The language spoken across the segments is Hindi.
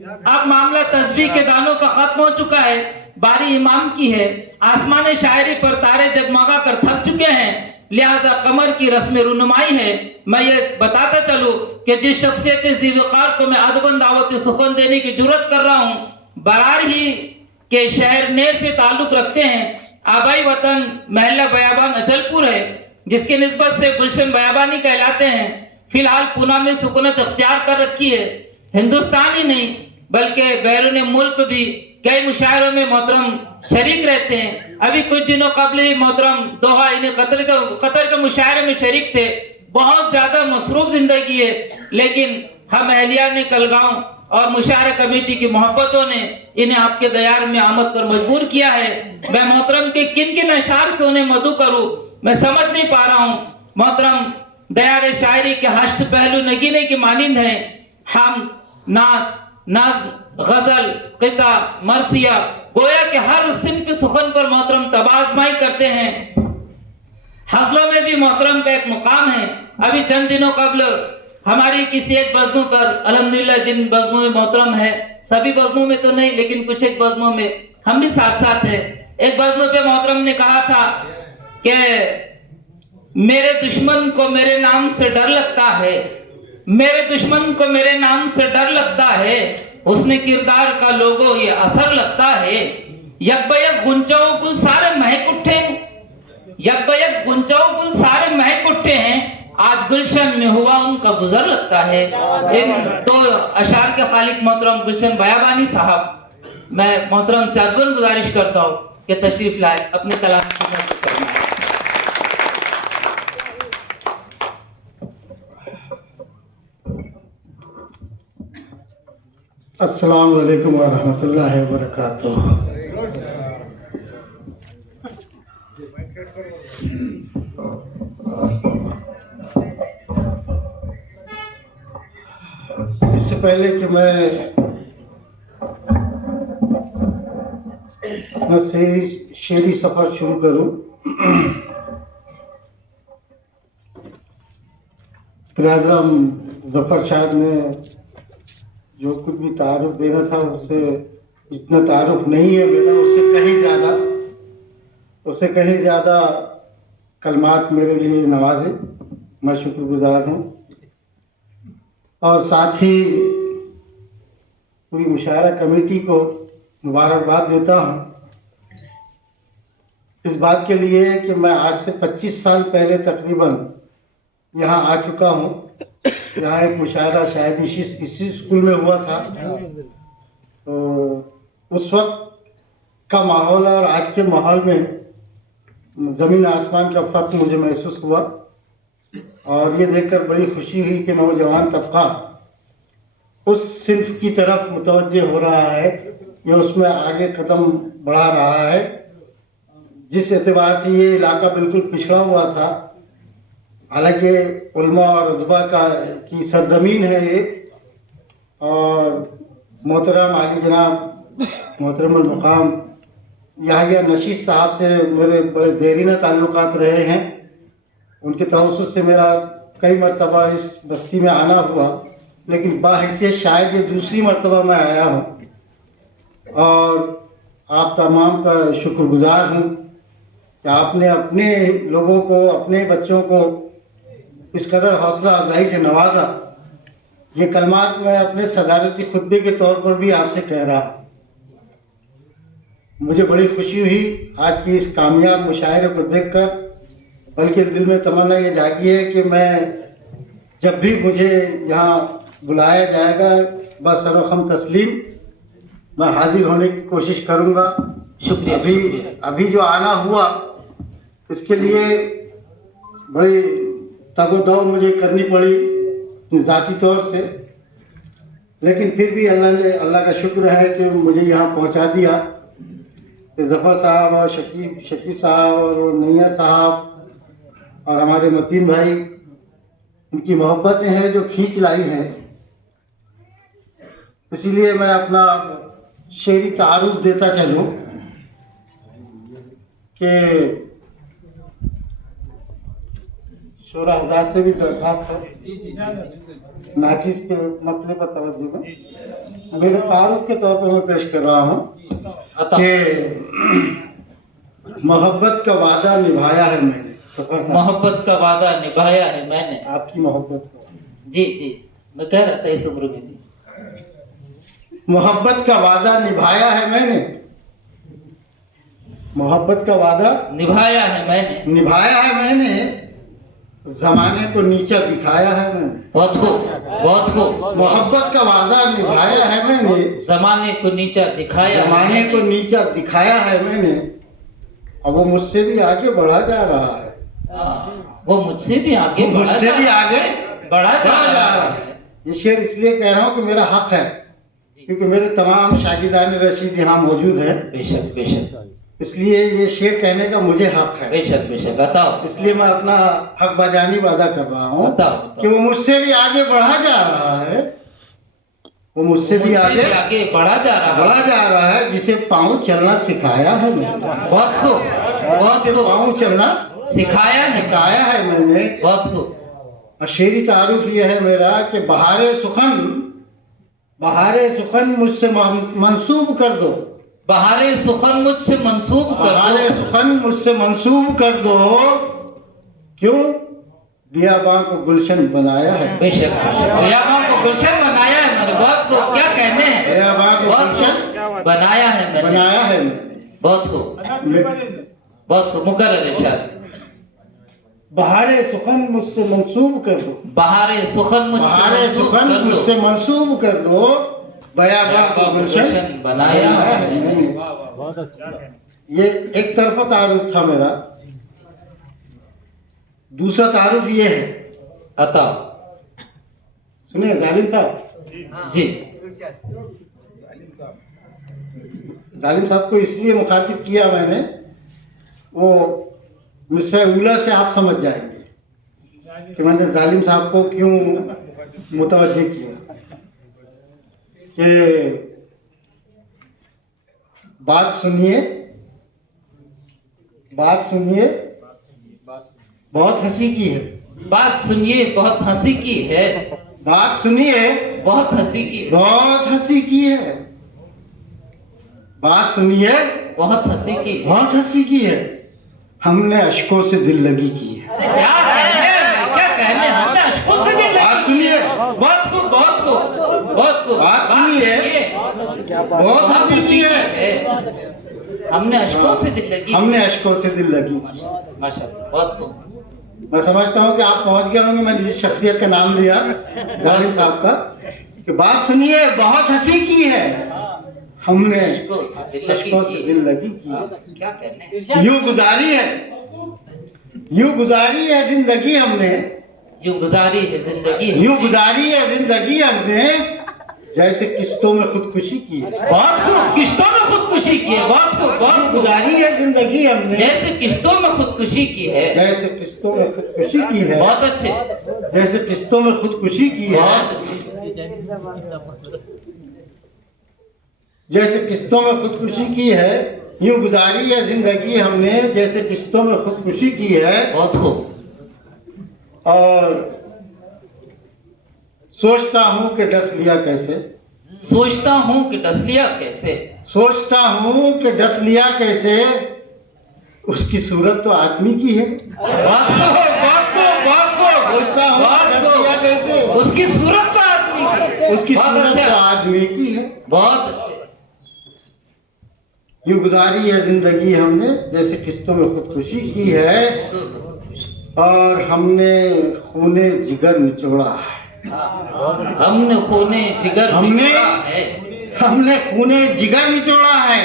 अब मामला तस्बीह के दानों का खत्म हो चुका है, बारी इमाम की है। आसमान शायरी पर तारे जगमगा कर थक चुके हैं, लिहाजा कमर की रस्म रुनुमाई है। मैं ये बताता चलूं कि जिस शख्सियत ज़ीवकार को मैं अदबन दावत सुखन देने की जुर्रत कर रहा हूं, बरार ही के शहर नेर से ताल्लुक रखते हैं। आबाई वतन महल्ला बयाबान अचलपुर है, जिसके निस्बत से गुलशन बयाबानी कहलाते हैं। फिलहाल पूना में सुकूनत अख्तियार कर रखी है। हिंदुस्तान ही नहीं बल्कि बैरून मुल्क भी कई मुशायरों में मोहतरम शरीक रहते हैं। अभी कुछ दिनों कबल ही मोहतरम दोहा इन्हें कतर के मुशायरे में शरीक थे। बहुत ज्यादा मसरूफ जिंदगी है, लेकिन हम अहलिया ने कलगांव और मुशायरा कमेटी की मोहब्बतों ने इन्हें आपके दयार में आमद कर मजबूर किया है। मैं मोहतरम के किन किन अशार से उन्हें मदू करूं, मैं समझ नहीं पा रहा हूं। मोहतरम दयार शायरी के हश्त पहलू नगीने की मानिंद हैं। हम नात, नज़्म, गजल, क़िता, मरसिया, गोया के हर सिन्फ सुखन पर मोहतरम तबाज़माई करते हैं। हज़लों में भी मोहतरम का एक मुकाम है। अभी चंद दिनों कबल हमारी किसी एक बज़्मों पर अल्हम्दुलिल्लाह, जिन बज़्मों में मोहतरम है, सभी बज़्मों में तो नहीं लेकिन कुछ एक बज़्मों में हम भी साथ साथ हैं। एक बज़्मों पे मोहतरम ने कहा था कि मेरे दुश्मन को मेरे नाम से डर लगता है, मेरे दुश्मन को मेरे नाम से डर लगता है, उसने किरदार का लोगो ये असर लगता है। यकबयक गुंचाओ गुल सारे महक उठे, यकबयक गुंचाओ गुल सारे महक उठे हैं, आज गुलशन में हुआ उनका गुजर लगता है। इन दो अशार के खालिक मोहतरम गुलशन बयाबानी साहब, मैं मोहतरम से अदबन गुजारिश करता हूँ कि तशरीफ लाए, अपने कलाम की मदद करना है। अस्सलाम वालेकुम व रहमतुल्लाहि व बरकातुहू। इससे पहले कि मैं अपना शेरी सफर शुरू करूं, बिरादर जफर साहब ने जो कुछ भी तारुफ देना था उससे इतना तारुफ नहीं है मेरा, उससे कहीं ज़्यादा कलमात मेरे लिए नवाजे, मैं शुक्रगुजार हूँ। और साथ ही पूरी मुशायरा कमेटी को मुबारकबाद देता हूँ इस बात के लिए कि मैं आज से 25 साल पहले तकरीबन यहाँ आ चुका हूँ। यहाँ एक मुशायरा शायद इसी स्कूल में हुआ था, तो उस वक्त का माहौल और आज के माहौल में ज़मीन आसमान का फ़र्क मुझे महसूस हुआ। और ये देखकर बड़ी खुशी हुई कि नौजवान तबका उस सिंफ की तरफ मुतवज्जे हो रहा है, ये उसमें आगे कदम बढ़ा रहा है। जिस एतबार से ये इलाका बिल्कुल पिछड़ा हुआ था, हालांकि उलमा और उदबा की सरजमीन है ये, और मोहतरम आली जनाब मोहतरम मुकाम याहिया नशीद साहब से मेरे बड़े देरीना ताल्लुकात रहे हैं। उनके तवस्सुस से मेरा कई मरतबा इस बस्ती में आना हुआ, लेकिन बाहैसियत शायद ये दूसरी मरतबा मैं आया हूँ। और आप तमाम का शुक्रगुजार हूँ कि आपने अपने लोगों को, अपने बच्चों को इस कदर हौसला अफजाई से नवाजा। ये कलमात मैं अपने सदारती खुतबे के तौर पर भी आपसे कह रहा हूँ। मुझे बड़ी खुशी हुई आज की इस कामयाब मुशायरे को देखकर, बल्कि दिल में तमन्ना ये जागी है कि मैं जब भी मुझे यहाँ बुलाया जाएगा बसरखम तस्लीम मैं हाजिर होने की कोशिश करूँगा। शुक्रिया। अभी जो आना हुआ इसके लिए बड़ी तगोदौ मुझे करनी पड़ी ज़ाती तौर से, लेकिन फिर भी अल्लाह का शुक्र है कि मुझे यहाँ पहुँचा दिया। जफ़र साहब और शकीब साहब और नैया साहब और हमारे मतीन भाई, उनकी मोहब्बतें हैं जो खींच लाई हैं। इसीलिए मैं अपना शेरी तारुफ देता चलूँ कि शोरा हज़रात से भी दरख्वास्त है नाचीज़ के मसले पर तवज्जो दें। मेरे तारुफ के तौर पर मैं पेश कर रहा हूँ अता कि मोहब्बत का वादा निभाया है मैंने। सफर साहब, मोहब्बत का वादा निभाया है मैंने। आपकी मोहब्बत का जी जी, मैं कह रहा था इस उम्र में भी। मोहब्बत का वादा निभाया है मैंने, मोहब्बत का वादा निभाया है मैंने। निभाया है मैंने, जमाने को नीचा दिखाया है मैंने। बहुत खूब, बहुत खूब। मोहब्बत का वादा निभाया है मैंने, जमाने को नीचा दिखाया है जमाने को मैंने। नीचा दिखाया है मैंने, और वो मुझसे भी आगे बढ़ा जा रहा है। वो मुझसे भी आगे वो मुझसे भी आगे बढ़ा जा बढ़ा जा रहा है। ये शेर इसलिए कह रहा हूँ कि मेरा हक है, क्योंकि मेरे तमाम शागिदान रशीद यहाँ मौजूद हैं, बेशक बेशक इसलिए ये शेर कहने का मुझे हक है। बेशक बेशक। बताओ इसलिए मैं अपना हक बजानी वादा कर रहा हूँ बताओ कि वो मुझसे भी आगे बढ़ा जा रहा है, वो मुझसे भी आगे बढ़ा जा रहा है। बढ़ा जा रहा है, जिसे पाँव चलना सिखाया है मैंने। बहुत खूब, बहुत जिसे खूब। पाँव चलना सिखाया है, सिखाया है मैंने। बहुत खूब। और शेरी तारुफ ये है मेरा कि बहारे सुखन मुझसे मंसूब कर दो, बहारे सुखन मुझसे मंसूब कर बहारे दो। सुखन मुझसे मंसूब कर दो, क्यों बियाबां को गुलशन बनाया है। बेशक बियाबां को गुलशन बनाया है मैंने। बहुत खूब, क्या कहने हैं। बियाबां को बहुत गुलशन खूब, बनाया है मैंने। बनाया है मैंने। बहुत खूब, बहुत खूब। मुकर्रर इरशाद। बहारे सुखन मुझसे मंसूब कर दो, बहारे सुखन बहारे सुखन मुझसे मंसूब कर दो, बियाबां को गुलशन बनाया है मैंने। ये एक तरफा तारुफ था मेरा। दूसरा तारुफ ये है, अता सुनिए जालिम साहब। जी। जालिम साहब को इसलिए मुखातिब किया मैंने, वो मिसरा उला से आप समझ जाएंगे कि मैंने जालिम साहब को क्यों मुतवज्जे किया। कि बात सुनिए, बात सुनिए, बहुत हंसी की है। बात सुनिए, बहुत हंसी की है। बात सुनिए, बहुत हंसी की है। बहुत हंसी की है। बात सुनिए, बहुत हंसी की है। बहुत हंसी की है। हमने अशकों से दिल लगी की है। क्या कहने हैं, क्या कहने हैं। हमने अशकों से दिल बात लगी सुनिए, है। बहुत खूब, बहुत खूब, बहुत खूब। बात सुनिए, बहुत हंसी की है। हमने अशकों से दिल लगी। हमने अशकों से दिल लगी की। माशाअल्लाह, बहुत खूब। मैं समझता हूँ कि आप पहुंच गए होंगे। मैंने जिस शख्सियत का नाम लिया जालिम साहब का, कि बात सुनिए, बहुत हंसी की है, हमने अशकों से दिल लगी की। क्या कहने हैं। यूं गुजारी है, यूं गुजारी है जिंदगी हमने, यूं गुजारी है जिंदगी। यूं गुजारी है जिंदगी हमने, जैसे किस्तों में खुदकुशी की है। बहुत खूब, किस्तों में खुदकुशी की है। बहुत खूब, बहुत यूं खूब। गुजारी है जिंदगी हमने, जैसे किस्तों में खुदकुशी की है। जैसे किस्तों में खुदकुशी की है। बहुत अच्छे, जैसे किस्तों में खुदकुशी की है। बहुत अच्छे। जैसे किस्तों में खुदकुशी की है, यूं गुजारी है जिंदगी हमने, जैसे किस्तों में खुदकुशी की है। बहुत खूब। और सोचता हूं कि डस लिया कैसे, सोचता हूँ कि डस लिया कैसे। सोचता हूं कि डस लिया कैसे, उसकी सूरत तो आदमी की है। बहुत खूब, बहुत खूब, बहुत खूब। सोचता हूं कि डस लिया कैसे, उसकी सूरत तो आदमी की है। उसकी बहुत सूरत तो अच्छा, आदमी की है। बहुत अच्छे। यूं गुजारी है जिंदगी हमने, जैसे किस्तों में खुदकुशी की है, और हमने खूने जिगर निचोड़ा है। हमने खूने जिगर हमने निचोड़ा है। हमने खूने जिगर निचोड़ा है।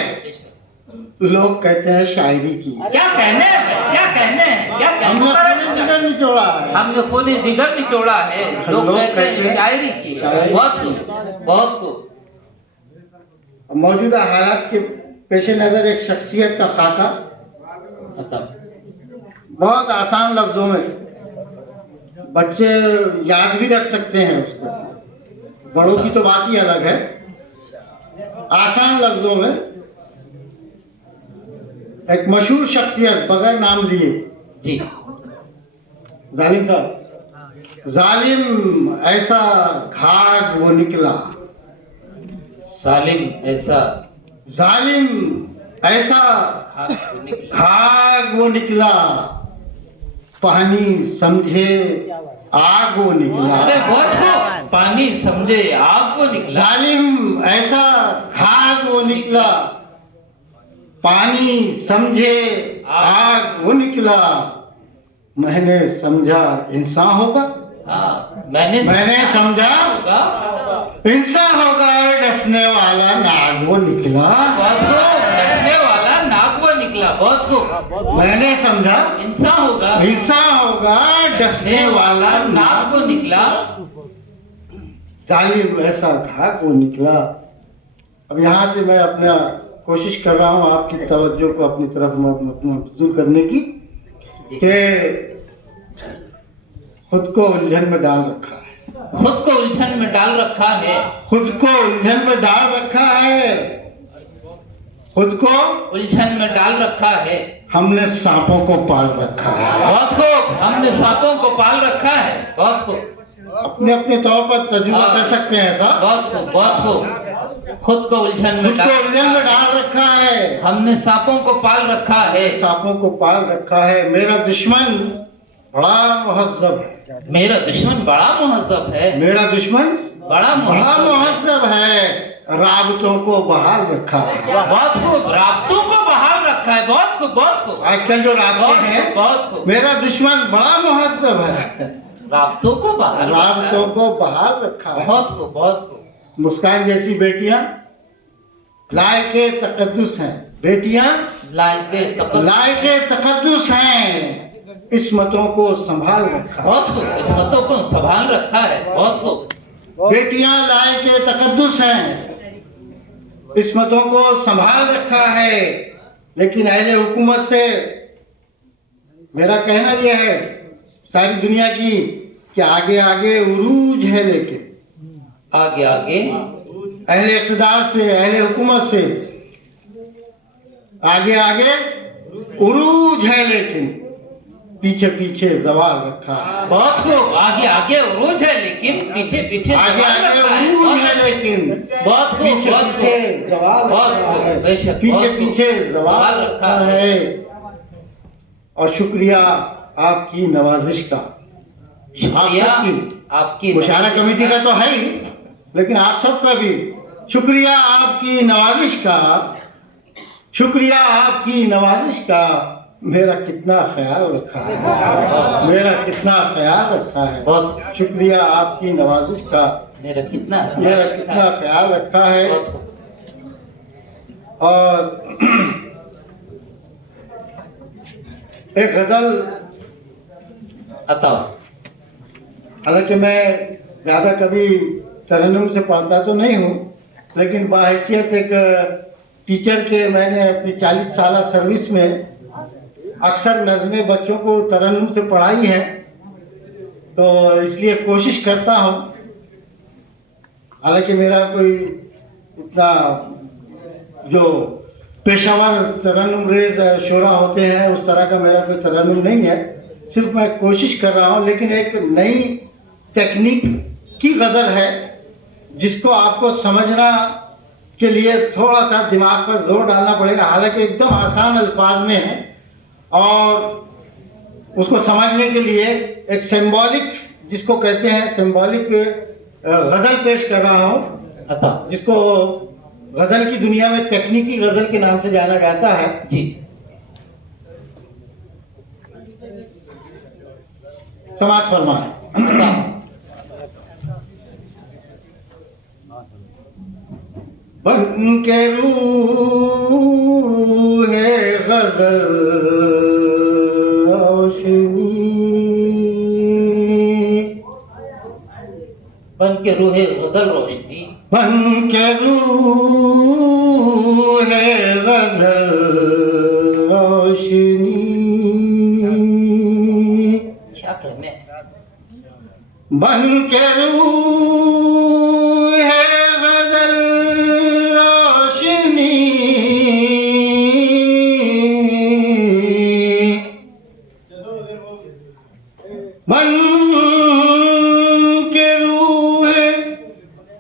लोग कहते हैं शायरी की, क्या कहने हैं, क्या कहने हैं, क्या हमने खूने कहने जिगर निचोड़ा है। हमने खूने जिगर निचोड़ा है। लोग कहते हैं शायरी की है। शायरी बहुत की। खूब, बहुत खूब। मौजूदा हालात के पेश नज़र एक शख्सियत का खाका बताओ। बहुत आसान लफ्जों में, बच्चे याद भी रख सकते हैं उसको, बड़ों की तो बात ही अलग है। आसान लफ्जों में एक मशहूर शख्सियत बगैर नाम लिए, जी। जालिम साहब। जालिम ऐसा घाट वो निकला, सालिम ऐसा जालिम ऐसा खाक को निकला। भाग वो निकला, पानी समझे आग वो अरे निकला। बहुत खूब। पानी समझे आग को निकला। जालिम ऐसा भाग वो निकला, पानी समझे आग वो निकला। मैंने समझा इंसान होगा, हाँ, मैंने समझा होगा। इंसान होगा, डसने वाला नाग वो निकला। बहुत खूब। डसने वाला नाग वो निकला। बहुत खूब। मैंने समझा इंसान होगा, इंसान होगा, डसने वाला नाग नाग। को निकला। जालिम ऐसा घाक वो निकला। अब यहाँ से मैं अपना कोशिश कर रहा हूँ आपकी तवज्जो को अपनी तरफ मबजूल करने की, कि खुद को उलझन में डाल रखा है, खुद को उलझन में डाल रखा है। खुद को उलझन में डाल रखा है, खुद को उलझन में डाल रखा है। हमने सांपों को पाल रखा है। बहुत खूब। हमने सांपों को पाल रखा है। बहुत खूब। अपने अपने तौर पर तजुर्बा कर सकते हैं साहब। बहुत खूब। बहुत खूब। खुद को उलझन में खुद को उलझन में डाल रखा है, हमने सांपों को पाल रखा है। सांपों को पाल रखा है। मेरा दुश्मन बड़ा मुहज्जब है, मेरा दुश्मन बड़ा मुहज्जब है। मेरा दुश्मन बड़ा बड़ा मुहज्जब है। मुहज्जब है, राबतों को बहाल रखा है। बहुत खूब। राब्तों को बहाल रखा है। बहुत खूब। बहुत खूब। आजकल जो राबते हैं, बहुत खूब। मेरा दुश्मन बड़ा मुहज्जब है, राब्तों को बहाल रखा है। राबतों को बहाल रखा है। बहुत खूब। बहुत खूब। मुस्कान जैसी बेटियां लायके तकद्दुस हैं, बेटियां लायके तकद्दुस हैं, इस्मतों को संभाल रखा है। बहुत खूब। इस्मतों को संभाल रखा है। बहुत खूब। बेटियां लायके तकद्दुस हैं, इस्मतों को संभाल रखा है। लेकिन अहले हुकूमत से मेरा कहना यह है सारी दुनिया की, कि आगे आगे उरूज है, लेकिन आगे आगे अहले इक़्तिदार से, अहले हुकूमत से आगे आगे उरूज है, लेकिन पीछे पीछे ज़वाल रखा है। बहुत खूब। आगे आगे उरूज है, लेकिन पीछे पीछे आगे आगे उरूज है, लेकिन बहुत खूब। पीछे बहुत पीछे खूब। ज़वाल बहुत रखा खूब। है, बेशक। पीछे बहुत खूब। पीछे ज़वाल रखा है। और शुक्रिया आपकी नवाजिश का, शुक्रिया आप सबकी, आपकी मुशारा कमेटी का तो है ही, लेकिन आप सबका भी शुक्रिया आपकी नवाजिश का, शुक्रिया आपकी नवाजिश का। मेरा कितना ख्याल रखा है, मेरा कितना ख्याल रखा है। बहुत शुक्रिया आपकी नवाजिश का, मेरा कितना ख्याल रखा है। बहुत खूब। और एक गजल, बताओ। हालांकि मैं ज़्यादा कभी तरन्नुम से पढ़ता तो नहीं हूँ, लेकिन बाहैसियत एक टीचर के मैंने अपनी 40 साल सर्विस में अक्सर नज़में बच्चों को तरन्नुम से पढ़ाई है, तो इसलिए कोशिश करता हूँ। हालांकि मेरा कोई इतना जो पेशावर तरन्नुम रेज शोरा होते हैं उस तरह का मेरा कोई तरन्नुम नहीं है, सिर्फ मैं कोशिश कर रहा हूँ। लेकिन एक नई टेक्निक की गज़ल है जिसको आपको समझना के लिए थोड़ा सा दिमाग पर जोर डालना पड़ेगा। हालांकि एकदम आसान अल्फाज में है, और उसको समझने के लिए एक सिंबॉलिक, जिसको कहते हैं सिंबॉलिक गज़ल पेश कर रहा हूँ, जिसको गज़ल की दुनिया में तकनीकी गज़ल के नाम से जाना जाता है। जी। समाज फरमाएं। बन के रूह है गज़ल रोशनी, बन के रूहे गजल रोशनी, बन के रूह है गज़ल रोशनी, क्या कहने। बन के रूह है गज़ल रोशनी, बन के रूह है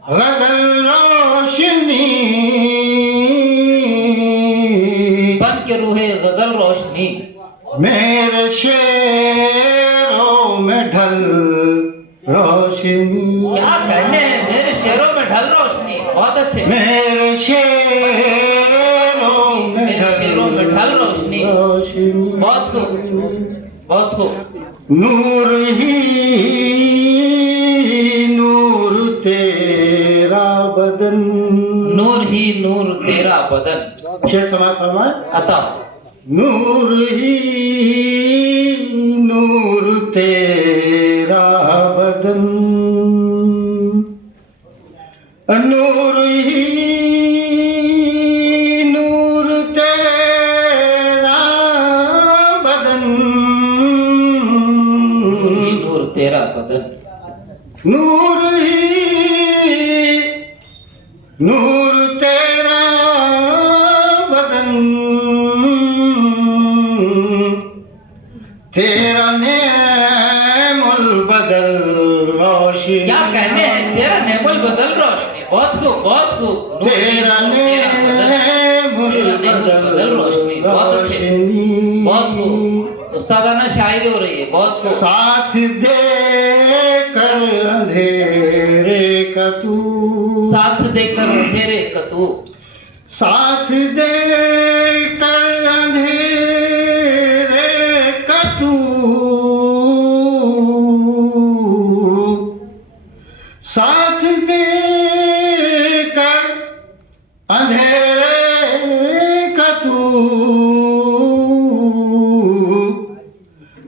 गज़ल रोशनी, मेरे शेरों में ढल रोशनी, क्या कहने हैं, मेरे शेरों में ढल रोशनी। बहुत अच्छे। मेरे शेरों में मेरे शेरों में ढल रोशनी। रोशनी, बहुत खूब, बहुत खूब। नूर ही नूर तेरा बदन, नूर ही नूर तेरा बदन। शेर समाज फरमाए। अता नूर ही नूर तेरा बदन, नूर ही नूर तेरा बदन, नूर तेरा बदन। नूर ही नूर तेरा बदन, तेरा नेमुल बदल रोशनी, क्या कहने हैं, तेरा नेमुल बदल रोशनी। बहुत खूब, बहुत खूब। तेरा नेमुल बदल रोशनी। बहुत अच्छे, रोशनी, बहुत खूब। उस्तादाना शायरी हो रही है। बहुत खूब। साथ दे कर अंधेरे का तू, साथ देकर अंधेरे का तू, साथ दे कर अंधेरे का तू, साथ दे कर अंधेरे का तू,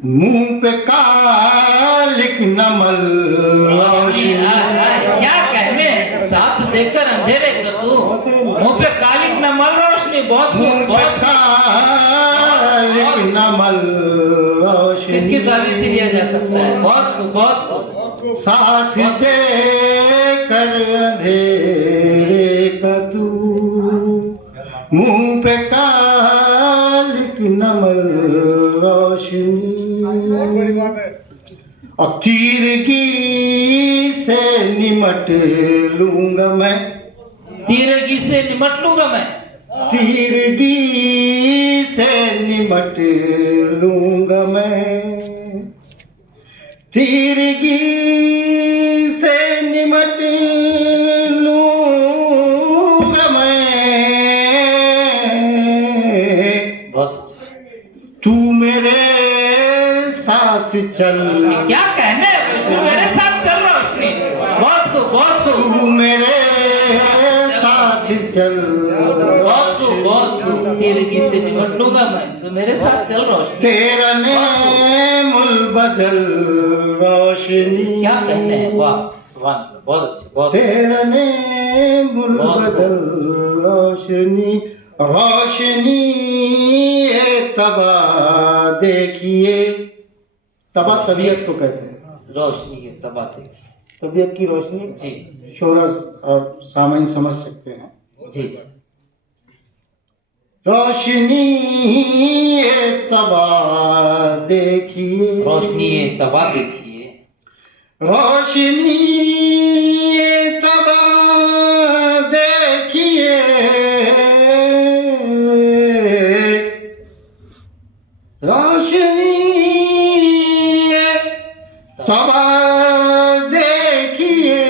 मुंह पे कालिक नमल रोशनी, क्या कहने हैं, साथ देकर अंधेरे का तू, मुंह पे कालिक न मल रोशनी। बहुत खूब, मुंह पे बहुत कालिक नमल रोशनी, किसकी जावी से लिया जा सकता है। बहुत खूब, बहुत खूब। साथ दे कर अंधेरे का तू, मुंह पे कालिक नमल रोशनी, और तीरगी से निमट लूंगा मैं, तीरगी से निमट लूंगा मैं। तीरगी से निमट लूंगा मैं, तीरगी से निमट लूंगा मैं, बहुत तू मेरे साथ चल, क्या कहने हैं, तू मेरे साथ चल रोशनी। बहुत खूब, बहुत खूब। तू मेरे साथ चल, बहुत खूब, बहुत खूब। तीरगी से निमट लूंगा मैं, तू मेरे साथ चल रोशनी। तेरा नेमुल बदल रोशनी, क्या कहने हैं, वाह सुभान अल्लाह, बहुत अच्छे, बहुत अच्छे। तेरा नेमुल बदल रोशनी, रोशनी ए तबा देखिए, तबा तबीयत को कहते हैं, रोशनी है तबाते तबीयत की रोशनी। जी शोरस और सामाइन समझ सकते हैं। जी। रोशनी ए तबा देखिए, रोशनी है तबा देखिए, रोशनी ए तबा देखिए, रोशनी ए तबा देखिए,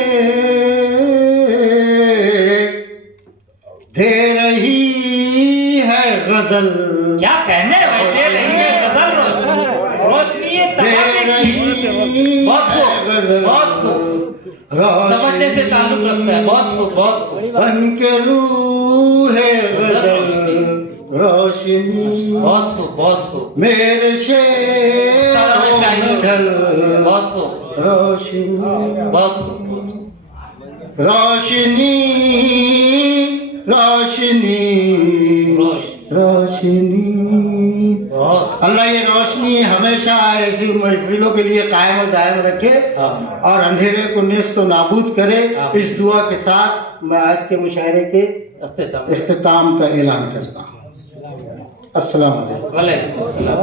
दे रही है गजल, क्या कहने हैं भाई, दे रही है गजल रोशनी। रोशनी है तबा देखिए। बहुत खूब, बहुत खूब। समझने से ताल्लुक रखता है। बहुत खूब, बहुत खूब। बन के रूह है गजल रोशनी, बहुत खूब, बहुत खूब। मेरे शेरों में ढल बहुत खूब, रोशनी, बहुत खूब। रोशनी रोशनी रोशनी, बहुत अल्लाह ये रोशनी हमेशा ऐसी महफिलों के लिए कायम और दायम रखे आमीन। और अंधेरे को नेस्त नाबूद करे। आमीन। इस दुआ के साथ मैं आज के मुशायरे के अख्तिताम। इख्तिताम का ऐलान करता हूँ। अस्सलाम वालेकुम। वालेकुम अस्सलाम।